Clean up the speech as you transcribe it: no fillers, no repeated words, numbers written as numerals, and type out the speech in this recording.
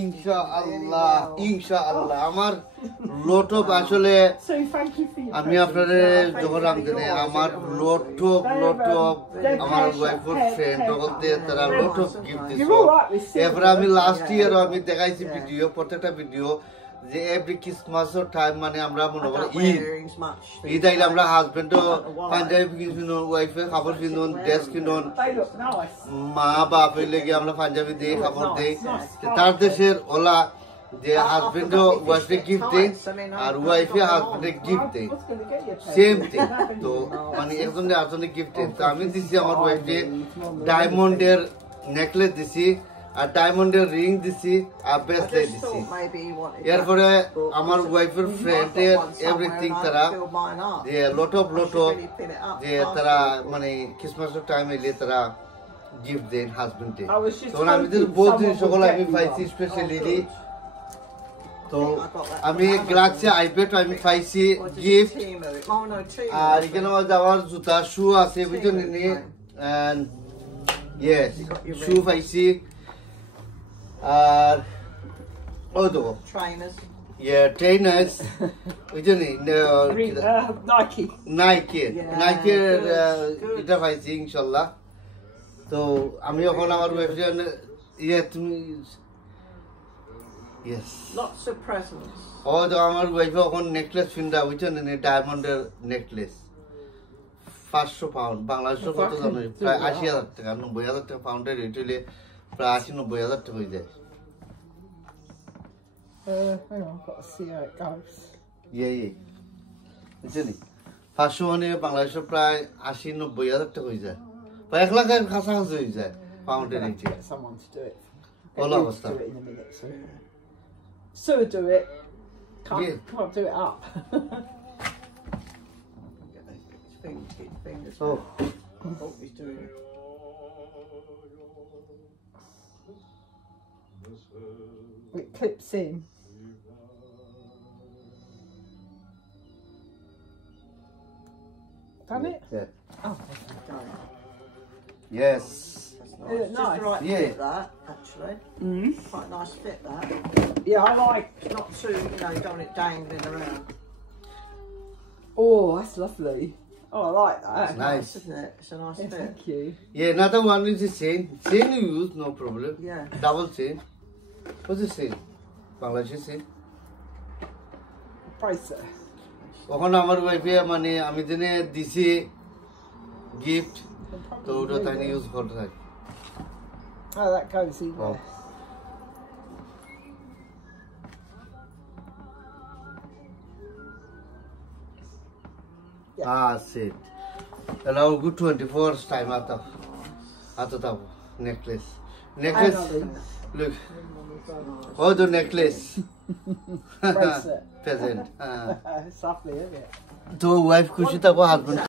ইনশাআল্লাহ ইনশাআল্লাহ আমার লোটপ আসলে আমি আপনাদের যখন রামদিনে আমার লোটপ আমার ওয়াইফের ফ্রেন্ড বলতে তারা লোটপ গিফট দিছো এরপর আমি লাস্ট ইয়ার আমি দেখাইছি ভিডিও প্রত্যেকটা ভিডিও যে এভরি ক্রিসমাসের টাইম মানে আমরা মনে করি ঈদ আইলে আমরা হাজবেন্ডও পাঞ্জাবি কিনুন ওয়াইফে কাপড় কিনুন ড্রেস কিনুন মা বাপ হইলে গিয়ে আমরা পাঞ্জাবি দিই কাপড় দিই তার দেশের ওলা যে হাজবেন্ডও ওয়াইফে গিফট দেয় আর ওয়াইফে হাজবেন্ডে গিফট দেয় সেম থিং তো মানে একজনের আরেকজনের গিফট দেয় তো আমি দিছি আমার ওয়াইফকে ডায়মন্ডের নেকলেস দিছি আর ডায়মন্ডের রিং দিছি আর ব্রেসলেট দিছি এরপরে আমার ওয়াইফের ফ্রেন্ডের এভরিথিং তারা যে লোটপ যে তারা মানে ক্রিসমাসের টাইম এলে তারা গিফট দেন হাজবেন্ডে তখন আমি তো বহুত জিনিস সকল আমি পাইছি স্পেশালি তো আমি গ্লাক্সি আইপ্যাড আমি পাইছি গিফট আর এখানে যাওয়ার জুতা শু আছে বুঝছেন ইয়েস শু পাইছি আর ওই তো ট্রেনার্স ওই জন্য নাইকি এটা পাইছি ইনশাল্লাহ তো আমি এখন আমার ওয়েবসাইট তুমি ইয়েস ও তো আমার ওয়াইফে এখন নেকলেস ফিন্দা বুঝছেন ডায়মন্ডের নেকলেস 500 পাউন্ড বাংলাদেশের কত জানো প্রায় 80,000 টাকা 90,000 টাকা পাউন্ডের রেট হইলে প্রায় 80-90,000 টাকা হয়ে যায় hang on, I've got to see how it goes. বুঝছেন 500 মানে বাংলাদেশের প্রায় 80-90,000 টাকা হয়ে যায় প্রায় 1 লাখের কাছাকাছি হয়ে যায় পাউন্ডের rate Someone to do it. all অবস্থা Do it in a minute, so do it. Can't do it up. Oh, He's doing it. It clips in. Done it? Yeah. Oh, Yes. nice. Just the right Yeah. fit, that, actually. Quite a nice fit, that. Yeah, I like. Not too, you know, you don't want it dangling around. Oh, that's lovely. Oh, I like that. It's nice. Isn't it? It's a nice Yeah, fit. thank you. Yeah, another one is the chain. Chain you use, no problem. Yeah. Double chain. What's the chain? Bangladeshi chain. Bracer. ওখানে আমার ওয়াইফে মানে আমি জেনে দিছি গিফট তো ওটা তাই ইউজ করতে থাকি Oh, that goes in there. Sit. Allow good 24 time आता था necklace look oh the necklace Bracelet. present It's lovely, isn't it? तो वाइफ खुशी था वो हस्बैंड